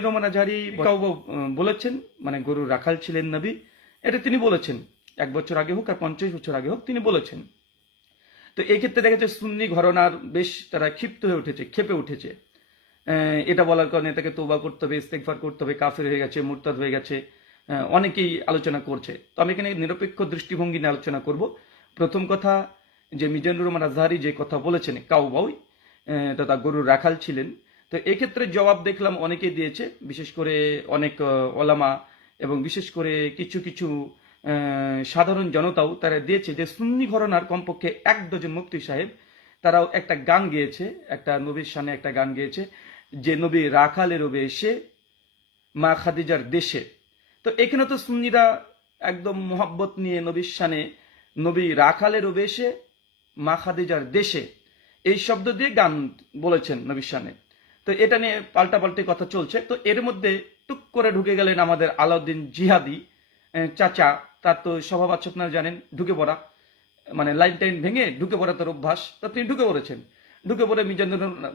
রহমান আজহারি বলেছেন, মানে গরুর রাখাল ছিলেন নবী, এটা তিনি বলেছেন। 1 বছর আগে হোক আর 50 বছর আগে হোক, তিনি বলেছেন। তো এই ক্ষেত্রে দেখা যাচ্ছে সুন্নি ঘরানার বেশ তারা ক্ষিপ্ত হয়ে উঠেছে, ক্ষেপে উঠেছে। এটা বলার কারণে তাকে তওবা করতে হবে, ইস্তেগফার করতে হবে, কাফের হয়ে গেছে, মুরতাদ হয়ে গেছে, অনেকেই আলোচনা করছে। তো আমি এখানে নিরপেক্ষ দৃষ্টিভঙ্গি নিয়ে আলোচনা করব। প্রথম কথা, যে মিজানুর রহমান আজহারি যে কথা বলেছেন কাউবাউই তথা গরুর রাখাল ছিলেন, তো এক্ষেত্রে জবাব দেখলাম অনেকেই দিয়েছে, বিশেষ করে অনেক ওলামা এবং বিশেষ করে কিছু কিছু সাধারণ জনতাও তারা দিয়েছে যে সুন্নি ঘরানার কমপক্ষে 1 ডজন মুফতি সাহেব তারাও একটা গান গেয়েছে, একটা নবীর শানে একটা গান গেয়েছে, যে নবী রাখালের বেশে মা খাদিজার দেশে। তো এখানে তো সুন্নিরা একদম মোহাব্বত নিয়ে নবীর শানে নবী রাখালের বেশে মা খাদিজার দেশে এই শব্দ দিয়ে গান বলেছেন নবীর শানে। তো এটা নিয়ে পাল্টাপাল্টি কথা চলছে। তো এর মধ্যে টুক করে ঢুকে গেলেন আমাদের আলাউদ্দিন জিহাদি চাচা। তার তো স্বভাব আছে আপনারা জানেন, ঢুকে পড়া, মানে লাইন টাইন ভেঙে ঢুকে পড়া তার অভ্যাস। তো তিনি ঢুকে পড়েছেন, ঢুকে পড়ে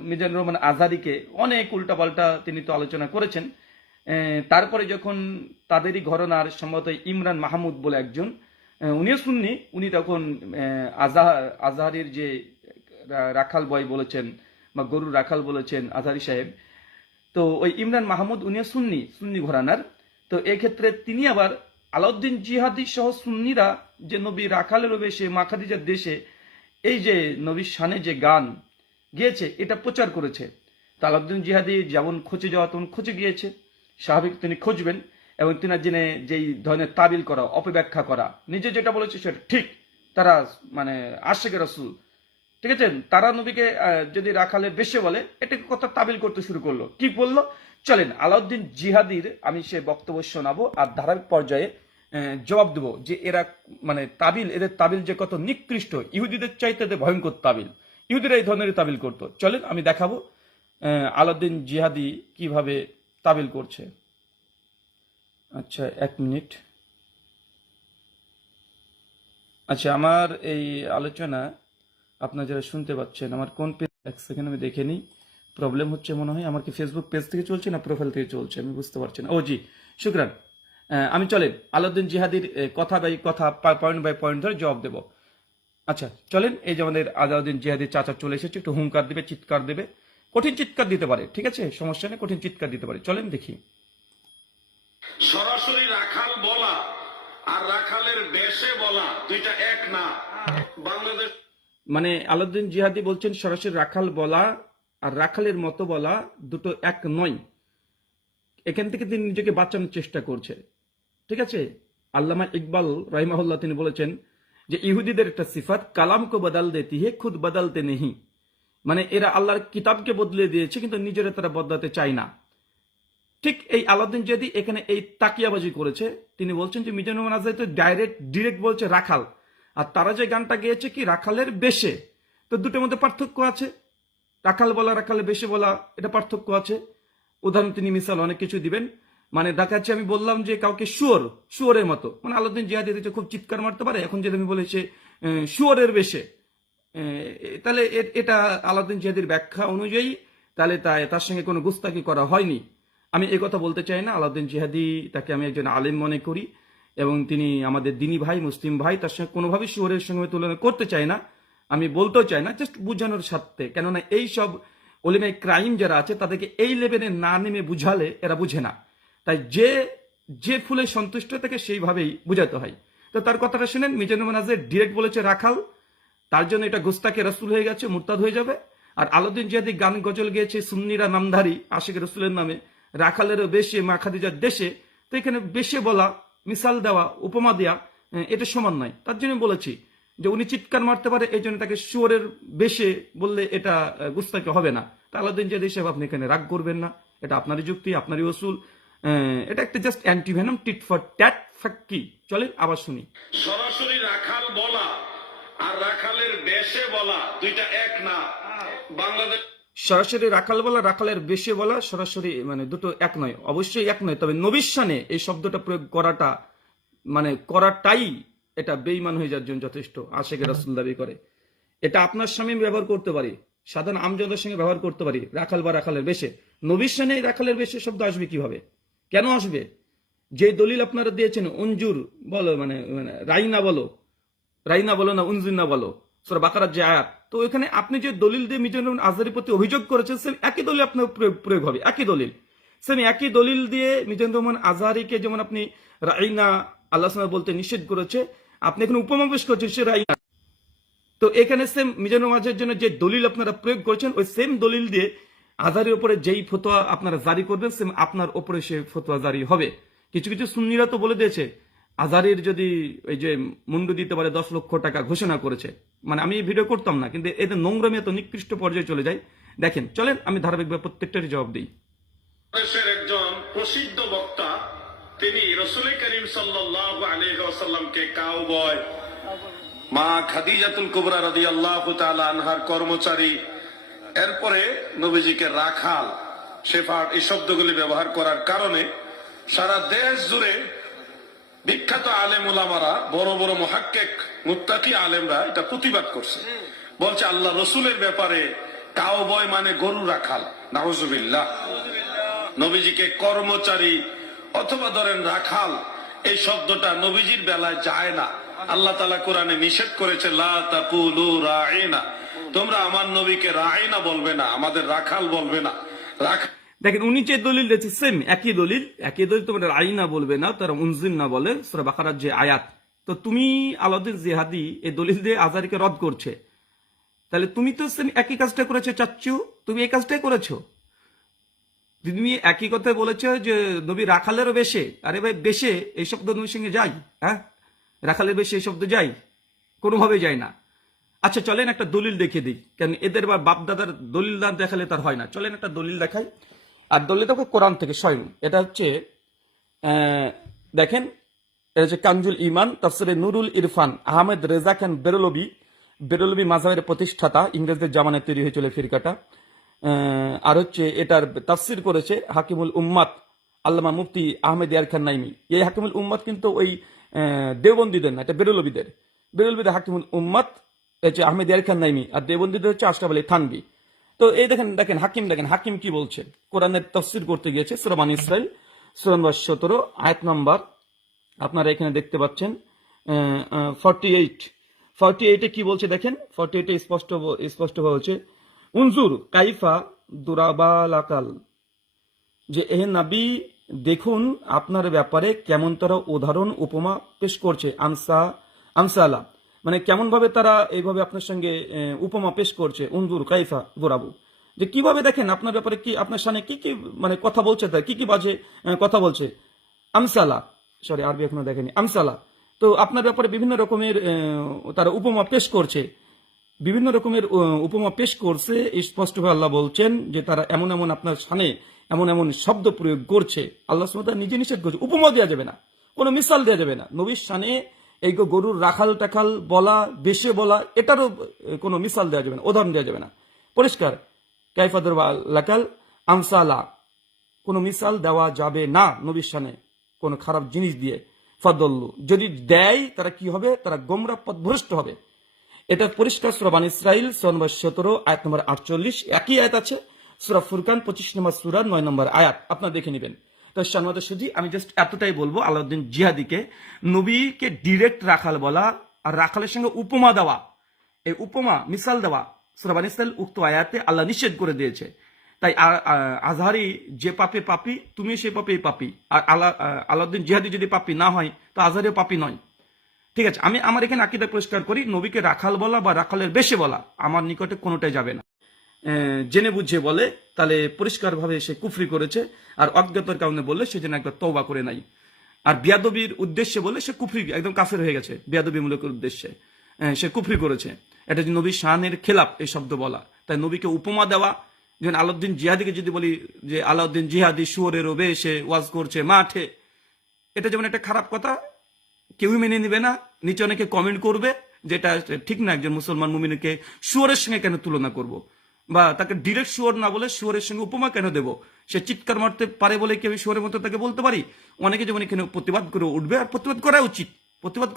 মিজানুর রহমান আজহারিকে অনেক উল্টাপাল্টা তিনি তো আলোচনা করেছেন। তারপরে যখন তাদেরই ঘরানার সম্ভবত ইমরান মাহমুদ বলে একজন, উনিও সুন্নি, উনি তখন আজহারির যে রাখাল বয় বলেছেন বা গরুর রাখাল বলেছেন আজহারি সাহেব, তো ওই ইমরান মাহমুদ উনিও সুন্নি ঘরানার। তো এক্ষেত্রে তিনি আবার আলাউদ্দিন জিহাদি সহ সুন্নিরা যে নবী রাখালের বেশে মা খাদিজার দেশে এই যে নবীর শানে যে গান গিয়েছে এটা প্রচার করেছে। তো আলাউদ্দিন জিহাদি যেমন খোঁজে যাওয়া তেমন খোঁজে গিয়েছে, স্বাভাবিক তিনি খুঁজবেন এবং তিনার জেনে যেই ধরনের তাবিল করা, অপব্যাখ্যা করা, নিজে যেটা বলেছে সেটা ঠিক, তারা মানে আশিকে রাসূল, ঠিক আছে, তারা নবীকে যদি রাখালের বেশে বলে, এটাকে কথা তাবিল করতে শুরু করলো। কি বললো চলেন আলাউদ্দিন জিহাদির আমি সে বক্তব্য শোনাবো আর ধারাবাহিক পর্যায়ে জবাব দেবো যে এরা মানে তাবিল, এদের তাবিল যে কত নিকৃষ্ট, ইহুদিদের চাইতে এদের ভয়ঙ্কর তাবিল, ইহুদিরা এই ধরনের তাবিল করতো। চলেন আমি দেখাবো আলাউদ্দিন জিহাদি কিভাবে তাবিল করছে। আচ্ছা 1 মিনিট। আচ্ছা আমার এই আলোচনা আপনারা যারা শুনতে পাচ্ছেন, আমার কোন পেজ, 1 সেকেন্ড আমি দেখে নিই। প্রবলেম হচ্ছে মনে হয়, আমার কি ফেসবুক পেজ থেকে চলছে না প্রোফাইল থেকে চলছে, আমি বুঝতে পারছি না। ও জি, শুক্রান। আমি চলেন আলাউদ্দিন জিহাদির কথা বাই কথা, পয়েন্ট বাই পয়েন্ট ধরে জবাব দেব। আচ্ছা চলেন, এই যে আমাদের আলাউদ্দিন জিহাদির চাচা চলে এসেছে, একটু হুঙ্কার দেবে, চিৎকার দেবে, কঠিন চিৎকার দিতে পারে, ঠিক আছে, সমস্যা নেই, কঠিন চিৎকার দিতে পারে। চলেন দেখি। সরাসরি রাখাল বলা আর রাখালের বেশে বলা দুইটা এক না। বাংলাদেশ মানে আলাউদ্দিন জিহাদি বলছেন সরাসরি রাখাল বলা আর রাখালের মতো বলা দুটো এক নয়। এখান থেকে তিনি নিজেকে বাঁচানোর চেষ্টা করছে, ঠিক আছে। আল্লামা ইকবাল রাহিমাহুল্লাহ তিনি বলেছেন যে ইহুদিদের একটা সিফাত, কালামকে বদল দেতি হে খুদ বদলতে নেহি, মানে এরা আল্লাহর কিতাবকে বদলে দিয়েছে কিন্তু নিজেরা তারা বদলাতে চায় না। ঠিক এই আলাউদ্দিন জিহাদি এখানে এই তাকিয়াবাজি করেছে। তিনি বলছেন যে মিজানুর রহমান আজহারি তো ডিরেক্ট বলছে রাখাল, আর তারা যে গানটা গেয়েছে কি রাখালের বেশে। তো দুটোর মধ্যে পার্থক্য আছে, রাখাল বলা রাখালের বেশে বলা, এটা পার্থক্য আছে। উদাহরণ তিনি মিসাল অনেক কিছু দিবেন। মানে দেখাচ্ছে, আমি বললাম যে কাউকে শুয়োরের মতো, মানে আলাউদ্দিন জিহাদি খুব চিৎকার মারতে পারে, এখন যদি আমি বলেছি শুয়োরের বেশে, তাহলে এটা আলাউদ্দিন জিহাদির ব্যাখ্যা অনুযায়ী তাহলে তার সঙ্গে কোনো গুস্তাকি করা হয়নি। আমি এই কথা বলতে চাই না। আলাউদ্দিন জিহাদি, তাকে আমি একজন আলেম মনে করি এবং তিনি আমাদের দিনী ভাই, মুসলিম ভাই, তার সঙ্গে কোনোভাবেই শুয়োরের সঙ্গে তুলনা করতে চাই না, আমি বলতেও চাই না, জাস্ট বুঝানোর স্বার্থে। কেননা এই সব ওলিমায়ে ক্রাইম যারা আছে তাদেরকে এই লেভেলে না নেমে বুঝালে এরা বুঝে না। তাই যে ফুলে সন্তুষ্ট থাকে সেইভাবেই বুঝাতে হয়। তো তার কথাটা শুনেন, মিজানুর রহমান আজহারি ডিরেক্ট বলেছে রাখাল, তার জন্য এটা গোস্তাকে রাসূল হয়ে গেছে, মুরতাদ হয়ে যাবে। আর আলাউদ্দিন জিহাদি গান গজল গেয়েছে সুন্নিরা নামধারী আশিক রাসূলের নামে, রাখালেরও বেশে মা খাদিজার দেশে। তো এখানে বেশে বলা, মিসাল দেওয়া, উপমা দেওয়া, এটা সমান নয়। তার জন্য বলেছি যে উনি চিৎকার মারতে পারে, এই জন্য তাকে শুয়োরের বেশে বললে এটা গুস্তাকি হবে না। তা আলাউদ্দিন জিহাদি সাহেব আপনি এখানে রাগ করবেন না, এটা আপনারই যুক্তি, আপনারই ওসুল। এটা একটা just antivenom, tit for tat ফাক্কি। চলেন আবার শুনি। সরাসরি রাখাল বলা আর রাখালের বেশে বলা দুইটা এক না। বাংলাদেশ সরাসরি রাখাল বলা, রাখালের বেশে বলা সরাসরি মানে দুটো এক নয়, অবশ্যই এক নয়। তবে নবীর শানে এই শব্দটা প্রয়োগ করাটা মানে করাটাই এটা বেঈমান হয়ে যাওয়ার জন্য যথেষ্ট। আশিকে রাসূল দাবি করে, এটা আপনার স্বামী ব্যবহার করতে পারি, সাধারণ আমজনতার সঙ্গে ব্যবহার করতে পারি, রাখাল বা রাখালের বেশে। নবীর শানে রাখালের বেশে শব্দ আসবে কিভাবে? কেন আসবে? যে দলিল আপনারা দিয়েছেন উনজুর বলো মানে রাইনা বলো না উনজুর না বলো সূরা বাকারার যে আয়াত, তো এখানে আপনি যে দলিল দিয়ে মিজানুর রহমান আজহারীর প্রতি অভিযোগ করেছেন সেম একই দলিল আপনার প্রয়োগ হবে, একই দলিল সেম একই দলিল দিয়ে মিজানুর রহমান আজহারীকে যেমন আপনি রাইনা আল্লাহ সুবহানাহু বলতে নিষেধ করেছে, আপনি এখানে উপমা পেশ করছেন সে রাইনা। তো এখানে সেম মিজানুর রহমান আজহারীর জন্য যে দলিল আপনারা প্রয়োগ করেছেন ওই সেম দলিল দিয়ে আজহারীর উপরে যেই ফতোয়া আপনারা জারি করবেন সেম আপনার উপরে সে ফতোয়া জারি হবে। কিছু কিছু সুন্নিরা তো বলে দিয়েছে আজহারীর যদি ওই যে মুন্ডু দিতে পারে 10 লক্ষ টাকা ঘোষণা করেছে, মানে আমি এই ভিডিও করতাম না, কিন্তু এদের নোংরামি এত নিকৃষ্ট পর্যায়ে চলে যায়। দেখেন চলেন আমি ধারাবাহিকভাবে প্রত্যেকটারই জবাব দিই। দেশের একজন প্রসিদ্ধ বক্তা, তিনি রাসূল করিম সাল্লাল্লাহু আলাইহি ওয়াসাল্লামকে কাউবয়, মা খাদিজাতুল কুবরা রাদিয়াল্লাহু তাআলা আনহার কর্মচারী, এরপরে নবীজিকে রাখাল, শেফার্ড এই শব্দগুলি ব্যবহার করার কারণে সারা দেশ জুড়ে বিখ্যাত আলেম উলামারা, বড় বড় মুহাক্কিক মুত্তাকি আলেমরা এটা প্রতিবাদ করছে। বলছে আল্লাহ রসুলের ব্যাপারে কাউবয় মানে গরু রাখাল, নাউজুবিল্লাহ। নবীজিকে কর্মচারী অথবা ধরেন রাখাল এই শব্দটা নবীজির বেলায় যায় না। আল্লাহ তাআলা কোরআনে নিষেধ করেছে লা তাকুলু রাঈনা, তোমরা আমার নবীকে রাঈনা বলবে না, আমাদের রাখাল বলবে না। দেখেন উনি যে দলিল দিয়েছে সেম একই দলিল তোমরা আইনা বলবে না, তারা উনজিন না বলে সূরা বাকারার যে আয়াত। তো তুমি আলাউদ্দিন জিহাদি এই দলিল দিয়ে আজহারীকে রদ করছে, তাহলে তুমি তো সেম একই কাজটা করেছো চাচ্চু, তুমি এই কাজটাই করেছো। তুমি একই কথা বলেছো যে নবী রাখালেরও বেশে, আরে ভাই বেশে এই শব্দ নবীর সঙ্গে যাই? হ্যাঁ, রাখালের বেশে এই শব্দ যাই? কোনোভাবে যায় না। আচ্ছা চলেন একটা দলিল দেখিয়ে দিই, কেন এদের বা বাপদাদার দলিল না দেখালে তার হয় না। চলেন একটা দলিল দেখাই, আর দলিল দেখো কোরআন থেকে স্বয়ং। এটা হচ্ছে দেখেন, এটা হচ্ছে কানজুল ইমান তাফসিরে নুরুল ইরফান, আহমেদ রেজা খান বেরলবি মাযহাবের প্রতিষ্ঠাতা, ইংরেজদের জামানায় তৈরি হয়েছিল ফিরকাটা। আর হচ্ছে এটার তাফসির করেছে হাকিমুল উম্মাত আল্লামা মুফতি আহমেদ ইয়ার খান নাইমি। এই হাকিমুল উম্মাত কিন্তু ওই দেওবন্দীদের না, এটা বেরলবিদের হাকিমুল উম্মাত হচ্ছে আহমেদ ইয়ার খান নাইমি, আর দেওবন্দীদের হচ্ছে আশরাফ আলী থানভী। তো এই দেখেন হাকিম কি বলছে, কোরআনের তাফসীর করতে গিয়েছে সূরা বানী ইসরাইল সূরা নম্বর 17 আয়াত নাম্বার আপনারা এখানে দেখতে পাচ্ছেন 48 কি বলছে দেখেন। 48 স্পষ্ট বলছে উনজুর কাইফা দুরাবালাকাল, যে এ নবী দেখুন আপনার ব্যাপারে কেমন তারা উদাহরণ উপমা পেশ করছে। আমসালা মানে কেমন ভাবে তারা এইভাবে আপনার সঙ্গে উপমা পেশ করছে। উনজুর কাইফা দুরাবু, যে কিভাবে দেখেন আপনার ব্যাপারে কি আপনার সামনে কি কি মানে কথা বলছে, তাই কি বাজে কথা বলছে। আমসালা, সরি আরবি এখনো দেখেনি, আমসালা। তো আপনার ব্যাপারে বিভিন্ন রকমের তারা উপমা পেশ করছে, স্পষ্টভাবে আল্লাহ বলছেন যে তারা এমন আপনার সামনে এমন শব্দ প্রয়োগ করছে। আল্লাহ সুবহানাহু ওয়া তাআলা নিজে নিষেধ করছে, উপমা দেওয়া যাবে না, কোনো মিসাল দেওয়া যাবে না। নবীর সামনে এই গরুর রাখাল টাখাল বলা, বেশে বলা, এটারও কোনো মিসাল দেওয়া যাবে না, উদাহরণ দেওয়া যাবে না। পরিষ্কার কাইফাদুর লাকাল আমসালা, কোনো মিসাল দেওয়া যাবে না নবীর সামনে কোনো খারাপ জিনিস দিয়ে। ফাদল্লু, যদি দেয় তারা কি হবে, তারা গোমরাহ পথভ্রষ্ট হবে। এটা পরিষ্কার সূরা বানী ইসরাইল সূরা নম্বর 17 আয়াত নম্বর 48, একই আয়াত আছে সূরা ফুরকান 25 নম্বর সূরা 9 নম্বর আয়াত, আপনারা দেখে নেবেন। তো সম্মানিত সুধী, আমি জাস্ট এতটাই বলবো, আলাউদ্দিন জিহাদিকে নবীকে ডিরেক্ট রাখাল বলা আর রাখালের সঙ্গে উপমা দেওয়া, এই উপমা মিসাল দেওয়া সূরা বানী ইসরাইল উক্ত আয়াতে আল্লাহ নিষেধ করে দিয়েছে। তাই আজহারী যে পাপে পাপী, তুমি সেই পাপেই পাপী। আর আলাউদ্দিন জিহাদি যদি পাপী না হয় তো আজহারীও পাপী নয়। ঠিক আছে, আমি আমার এখানে আকীদা পরিষ্কার করি, নবীকে রাখাল বলা বা রাখালের বেশে বলা আমার নিকটে কোনোটাই যাবে না। জেনে বুঝে বলে তাহলে পরিষ্কারভাবে সে কুফরি করেছে, আর অজ্ঞতার কারণে বললে সে যেন একবার তওবা করে নাই। আর বিয়াদবির উদ্দেশ্যে বলে সে কুফরি, একদম কাফের হয়ে গেছে, বিয়াদবিমূলক উদ্দেশ্যে সে কুফরি করেছে। এটা যে নবীর শানের খেলাফ এই শব্দ বলা। তাই নবীকে উপমা দেওয়া, যেমন আলাউদ্দিন জিহাদিকে যদি বলি যে আলাউদ্দিন জিহাদি শুয়োরের রবে সে ওয়াজ করছে মাঠে, এটা যেমন একটা খারাপ কথা, কেউই মেনে নিবে না, নিচে অনেকে কমেন্ট করবে যেটা ঠিক না, একজন মুসলমান মুমিনকে শুয়োরের সঙ্গে কেন তুলনা করব, বা তাকে ডিরেক্ট শুয়োর না বলে শুয়োরের সঙ্গে উপমা কেন দেব, সে চিৎকার মারতে পারে বলে কি আমি শুয়োরের মতো তাকে বলতে পারি? অনেকে যেমন এখানে প্রতিবাদ করে উঠবে, আর প্রতিবাদ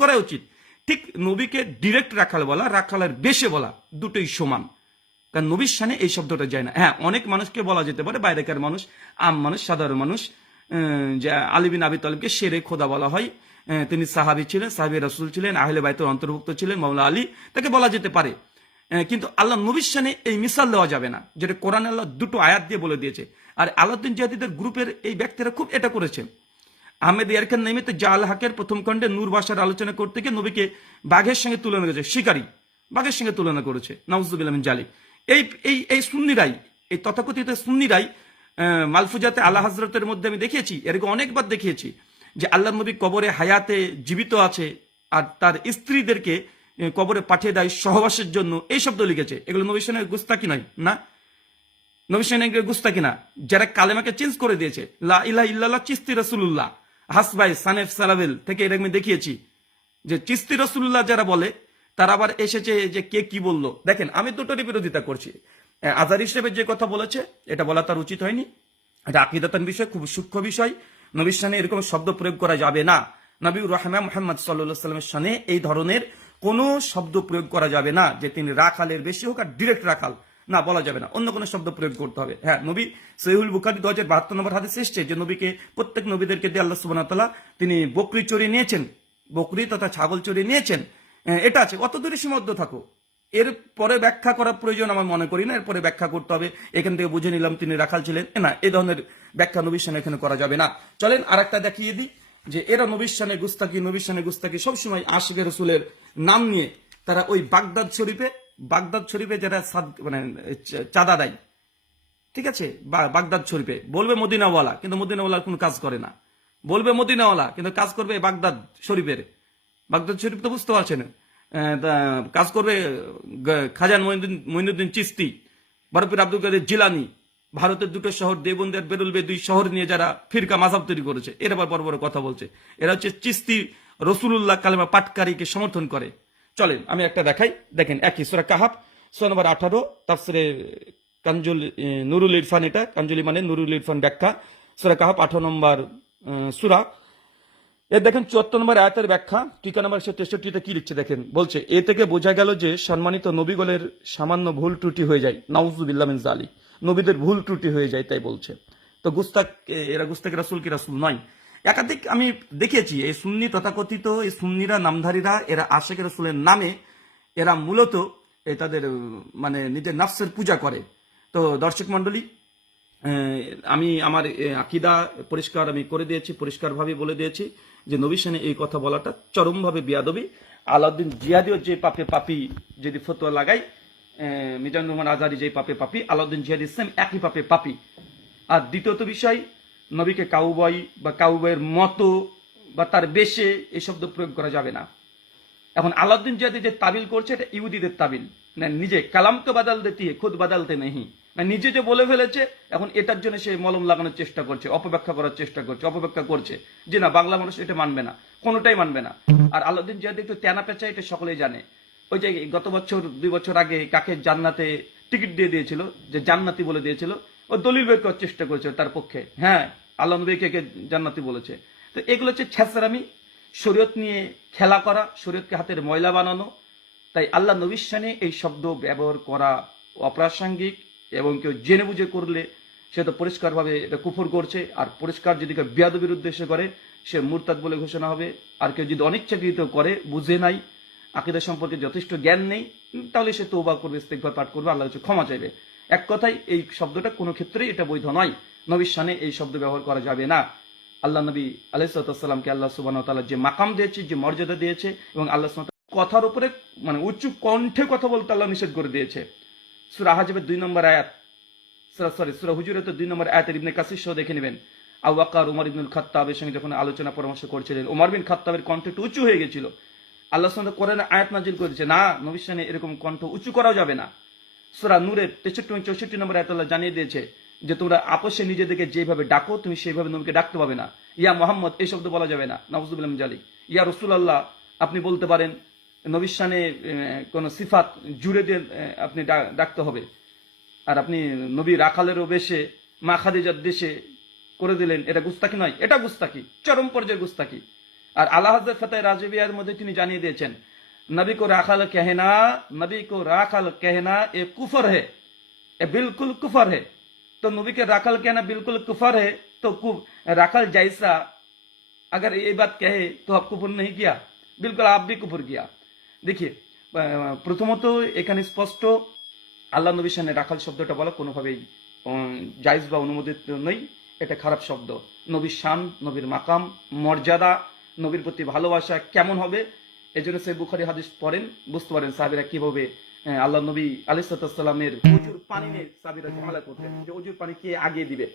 করা উচিত। ঠিক নবীকে ডিরেক্ট রাখাল বলা, রাখালের বেশে বলা দুটোই সমান। কারণ নবীর শানে এই শব্দটা যায় না। হ্যাঁ, অনেক মানুষকে বলা যেতে পারে, বাইরেকার মানুষ, আম মানুষ, সাধারণ মানুষ, যে আলী বিন আবি তালিবকে শেরে খোদা বলা হয়, তিনি সাহাবী ছিলেন, সাহাবী রাসূল ছিলেন, আহলে বাইতের অন্তর্ভুক্ত ছিলেন, মাওলা আলী, তাকে বলা যেতে পারে। কিন্তু আল্লাহ নবীর শানে এই মিসাল দেওয়া যাবে না, যেটা কোরআন আল্লাহ দুটো আয়াত দিয়ে বলে দিয়েছে। আর আলাউদ্দিন জিহাদিদের গ্রুপের এই ব্যক্তিরা খুব এটা করেছে। আহমেদ ইয়ারখান নাইমিত জাল হাকের প্রথম খণ্ডে নূর ভাষার আলোচনা করতে গিয়ে নবীকে বাঘের সঙ্গে তুলনা করেছে, শিকারী বাঘের সঙ্গে তুলনা করেছে, নাউজুবিল্লাহ মিন জালিক। এই এই এই সুন্নিরাই, এই তথাকথিত সুন্নিরাই মালফুজাতে আল্লাহ হযরতের মধ্যে আমি দেখিয়েছি, এরকম অনেকবার দেখিয়েছি যে আল্লাহ নবী কবরে হায়াতে জীবিত আছে আর তার স্ত্রীদেরকে কবরে পাঠিয়ে দেয় সহবাসের জন্য, এই শব্দ লিখেছে। এগুলো নবী শানে গুস্তাকি নয় না, নবী শানে গুস্তাকি না। যারা কালেমাকে চেঞ্জ করে দিয়েছে, লা ইলাহা ইল্লাল্লাহ চিস্তি রাসূলুল্লাহ, হাসবাই সানেফ সালাবেল থেকে এরকম দেখিয়েছি যে চিস্তি রাসূলুল্লাহ যারা বলে, তারা আবার এসেছে যে কে কি বললো। দেখেন, আমি দুটোরই বিরোধিতা করছি। আজারি হিসেবে যে কথা বলেছে, এটা বলা তার উচিত হয়নি, এটা আকীদাতান বিষয়, খুব সূক্ষ্ম বিষয়। নবীর শানে এরকম শব্দ প্রয়োগ করা যাবে না। নবীউর রহমান মুহাম্মদ সাল্লাল্লাহু আলাইহি ওয়াসাল্লামের শানে এই ধরনের কোনো শব্দ প্রয়োগ করা যাবে না, যে তিনি রাখালের বেশি হোক আর ডিরেক্ট রাখাল, না, বলা যাবে না। অন্য কোনো শব্দ প্রয়োগ করতে হবে। হ্যাঁ, নবী সহিহুল বুখারী 2072 নম্বর হাদিস এসেছে যে নবীকে, প্রত্যেক নবীদেরকে দিয়ে আল্লাহ সুবহানাহু ওয়া তাআলা তিনি বকরি চড়িয়ে নিয়েছেন, বকরি তথা ছাগল চড়িয়ে নিয়েছেন। এটা আছে, অত দূরে সীমাবদ্ধ থাকো। এর পরে ব্যাখ্যা করার প্রয়োজন আমার মনে করি না। এরপরে ব্যাখ্যা করতে হবে, এখান থেকে বুঝে নিলাম তিনি রাখাল ছিলেন, না, এই ধরনের ব্যাখ্যা নবীর শানে এখানে করা যাবে না। চলেন আর একটা দেখিয়ে দিই যে এরা নবীর শানে গুস্তাকি, নবীর শানে গুস্তাকি সবসময় আশিকে রসুলের নাম নিয়ে তারা ওই বাগদাদ শরীফে যারা মানে চাঁদা দেয়, ঠিক আছে, বাগদাদ শরীফে বলবে মদিনাওয়ালা, কিন্তু মদিনাওয়ালার কোনো কাজ করে না। বলবে মদিনাওয়ালা, কিন্তু কাজ করবে বাগদাদ শরীফের। বাগদাদ শরীফ তো বুঝতে পারছেন, কাজ করবে খাজা মঈনুদ্দিন চিশতি, বরফির আব্দুল কাদের জিলানি। ভারতের দুটো শহর দেওবন্দি আর বেরুলবে, দুই শহর নিয়ে যারা ফিরকা মাযহাব তৈরি করেছে, এরা আবার বড় বড় কথা বলছে। এরা হচ্ছে চিশতি রসুলুল্লাহ কালেমা পাটকারীকে সমর্থন করে। চলেন আমি একটা দেখাই। দেখেন, একই সূরা কাহাফ, সূরা নম্বর 18, তাফসিরে কানজুল নুরুল ইরফান, এটা কানজুলি মানে নুরুল ইরফান ব্যাখ্যা, সূরা কাহাফ 18 নম্বর সূরা। এর দেখেন 74 নম্বর আয়াতের ব্যাখ্যা, টিকা নম্বর 163তে কি লিখছে দেখেন। বলছে, এ থেকে বোঝা গেল যে সম্মানিত নবীগণের সামান্য ভুল ত্রুটি হয়ে যায়, নাউজুবিল্লাহ মিন যালিক, নবীদের ভুল ত্রুটি হয়ে যায়, তাই বলছে। তো গুস্তাক, এরা গুস্তাক রাসূল কি রাসূল নয়। একাধিক আমি দেখিয়েছি এই সুন্নি তথাকথিত এই সুন্নিরা, নামধারীরা, এরা আশিকে রাসূলের নামে এরা মূলত তাদের মানে নিজের নাফসের পূজা করে। তো দর্শক মণ্ডলী, আমি আমার আকীদা পরিষ্কার আমি করে দিয়েছি, পরিষ্কারভাবে বলে দিয়েছি যে নবীর শানে এই কথা বলাটা চরমভাবে বিয়াদবি। আলাউদ্দিন জিহাদিও যে পাপে পাপি যদি ফতোয়া লাগাই, মিজানুর রহমান আজহারি যে পাপে পাপি, আলাউদ্দিন জিহাদি ইসলাম একই পাপে পাপি। আর দ্বিতীয়ত বিষয়, নবীকে কাউবয় বা কাউবয়ের মতো বা তার বেশে এই শব্দ প্রয়োগ করা যাবে না। এখন আলাউদ্দিন জিহাদি যে তাবিল করছে, এটা ইহুদিদের তাবিল, না নিজে কালাম তো বাদাল দেতি খুদ বাদালতে নেই, না নিজে যে বলে ফেলেছে, এখন এটার জন্য সে মলম লাগানোর চেষ্টা করছে, অপব্যাখ্যা করার চেষ্টা করছে, অপব্যাখ্যা করছে যে না, বাংলা মানুষ এটা মানবে না, কোনোটাই মানবে না। আর আলাউদ্দিন জিহাদি একটু তেনা পেঁচা, এটা সকলেই জানে। ওই যে গত বছর 2 বছর আগে কাকে জান্নাতে টিকিট দিয়ে দিয়েছিল, যে জান্নাতি বলে দিয়েছিল, ও দলিল বের করার চেষ্টা করেছে তার পক্ষে। হ্যাঁ, আল্লাহ নবীকে কে জান্নাতি বলেছে। তো এগুলো হচ্ছে ছ্যাঁচড়ামি, শরীয়ত নিয়ে খেলা করা, শরীয়তকে হাতের ময়লা বানানো। তাই আল্লাহ নবীর শানে এই শব্দ ব্যবহার করা অপ্রাসঙ্গিক, এবং কেউ জেনে বুঝে করলে সে তো পরিষ্কারভাবে এটা কুফর করছে। আর পরিষ্কার যদি কেউ বিয়াদবির উদ্দেশ্যে করে, সে মুরতাদ বলে ঘোষণা হবে। আর কেউ যদি অনিচ্ছাকৃত করে, বুঝে নাই, আকীদা সম্পর্কে যথেষ্ট জ্ঞান নেই, তাহলে সে তওবা করবে, ইস্তিগফার পাঠ করবে, আল্লাহর কাছে ক্ষমা চাইবে। এক কথায়, এই শব্দটা কোনো ক্ষেত্রেই এটা বৈধ নয়। নবীর শানে এই শব্দ ব্যবহার করা যাবে না। আল্লাহ নবী আলাইহিস সালামকে আল্লাহ সুবহানাহু ওয়া তাআলা যে মাকাম দিয়েছে, যে মর্যাদা দিয়েছে, এবং আল্লাহ সুবহানাহু ওয়া তাআলা কথার উপরে মানে উচ্চ কণ্ঠে কথা বলতে আল্লাহ নিষেধ করে দিয়েছে। সূরা আহজাবের 2 নম্বর আয়াত, সূরা হুজুরাতের 2 নম্বর আয়াতের ইবনে কাসির সহ দেখে নেবেন। আবু বকর ওমর ইবনুল খাত্তাবের সঙ্গে যখন আলোচনা পরামর্শ করছিলেন, ওমর বিন খাত্তাবের কণ্ঠ একটু উঁচু হয়ে গেছিল। আল্লাহ সুবহানাহু ওয়া তাআলা কোরআনে আয়াত নাযিল করেছে, না, নবীর শানে এরকম কণ্ঠ উঁচু করাও যাবে না। সূরা নূরের 63-64 নম্বর আয়াতে আল্লাহ জানিয়ে দিয়েছে যে তোমরা আপসে নিজেদেরকে যেভাবে ডাকো, তুমি সেইভাবে নবীকে ডাকতে পাবে না। ইয়া মুহাম্মদ এই শব্দ বলা যাবে না, নাউজুবিল্লাহ মিন যালিক। ইয়া রাসূলুল্লাহ আপনি বলতে পারেন, নবীর শানে কোন সিফাত জুড়ে দিয়ে আপনি ডাকতে হবে। আর আপনি নবী রাখালেরও বেশে, মা খাদিজার দেশে করে দিলেন, এটা গুস্তাকি নয়, এটা গুস্তাকি, চরম পর্যায়ের গুস্তাকি। আর আলা হযরত ফাতাহ রাজিবিয়ার মধ্যে তিনি জানিয়ে দিয়েছেন, নবী কো রাখাল कहना, নবী কো রাখাল कहना এ কুফর है, ये बिल्कुल कुफर है। तो नबी के राखल कहना बिल्कुल कुफर है, तो राखल जैसा अगर ये बात कहे तो आप कुफर नहीं किया, बिल्कुल आप भी कुफर किया। देखिए প্রথমত এখানে স্পষ্ট আল্লাহ নবীর সামনে রাখাল শব্দটা বলা কোনোভাবেই জায়েজ বা অনুমোদিত নয়, এটা খারাপ শব্দ। নবীর শান, নবীর মাকাম, মর্যাদা, নবীর প্রতি ভালোবাসা কেমন হবে, এই জন্য সে বুখারী হাদিস পড়েন, বুঝতে পারেন সাহাবীরা কিভাবে আল্লাহ নবী আলাইহিস সালামের অজুর পানি নিয়ে সাহাবীরা ঝামেলা করতেন যে অজুর পানি কে আগে দিবে।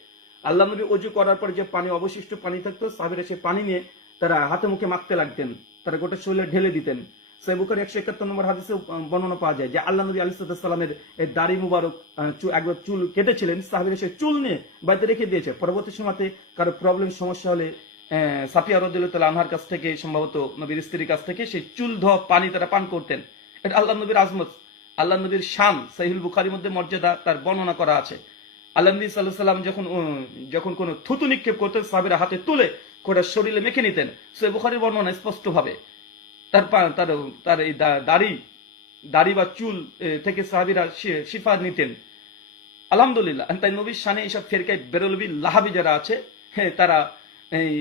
আল্লাহ নবী অজু করার পর যে পানি অবশিষ্ট পানি থাকতো, সাহাবীরা সেই পানি নিয়ে তারা হাতে মুখে মাখতে লাগতেন, তারা গোটা শরীরে ঢেলে দিতেন। সহিহ বুখারী 171 নম্বর হাদিসে বর্ণনা পাওয়া যায় যে আল্লাহ নবী আলাইহিস সালামের দাড়ি মুবারক একবার চুল কেটেছিলেন, সাহাবীরা সেই চুল নিয়ে বাড়িতে রেখে দিয়েছে। পরবর্তী সময়তে কারো প্রবলেম সমস্যা হলে সাফিয়া রাদিয়াল্লাহু তাআলা আনহার কাছ থেকে, সম্ভবত নবীর স্ত্রীর কাছ থেকে সেই চুল ধোয়া পানি তারা পান করতেন। এটা আল্লাহ নবীর আজমত, আল্লাহ নবীর শান, সহিহ বুখারীর মধ্যে মর্যাদা তার বর্ণনা করা আছে। আল্লাহ নবী সাল্লাল্লাহু আলাইহি ওয়াসাল্লাম যখন কোনো থুতু নিক্ষেপ করতেন, সাহাবীরা হাতে তুলে গোটা শরীরে মেখে নিতেন। সহিহ বুখারীর বর্ণনা স্পষ্টভাবে তার এই দাড়ি বা চুল থেকে সাহাবীরা শিফা নিতেন। আলহামদুলিল্লাহ। তাই নবীর শানে এইসব ফেরকায় বেরলবি লাহাবি যারা আছে, তারা এই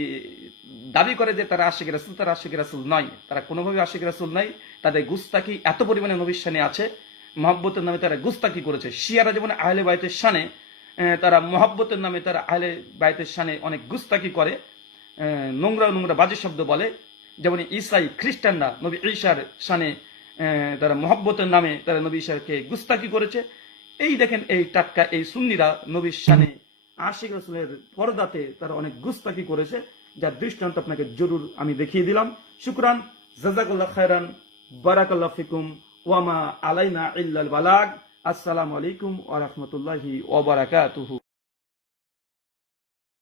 দাবি করে যে তারা আশিক রাসূল, তারা আশিক রাসূল নয়, তারা কোনোভাবে আশিক রাসূল নয়। তাদের গুস্তাকি এত পরিমাণে নবীর শানে আছে, মহব্বতের নামে তারা গুস্তাকি করেছে। শিয়ারা যেমন আহলে বাইতের শানে, তারা মহব্বতের নামে তারা আহলে বাইতের শানে অনেক গুস্তাকি করে, নোংরা নোংরা বাজে শব্দ বলে। যেমন ঈসাই খ্রিস্টানরা নবী ঈসার শানে তারা মহব্বতের নামে তারা নবী ঈসাকে গুস্তাকি করেছে। এই দেখেন এই টাটকা এই সুন্নিরা নবীর শানে আশিক রাসূলের পর্দাতে তারা অনেক গুস্তাকি করেছে, যার দৃষ্টান্ত আপনাকে জরুর আমি দেখিয়ে দিলাম। শুকরান, জাযাকাল্লাহ খায়রান, বারাকাল্লাহু ফিকুম, ওয়া মা আলাইনা ইল্লাল বালাগ। আসসালামু আলাইকুম ওয়া রাহমাতুল্লাহি ওয়া বারাকাতুহু।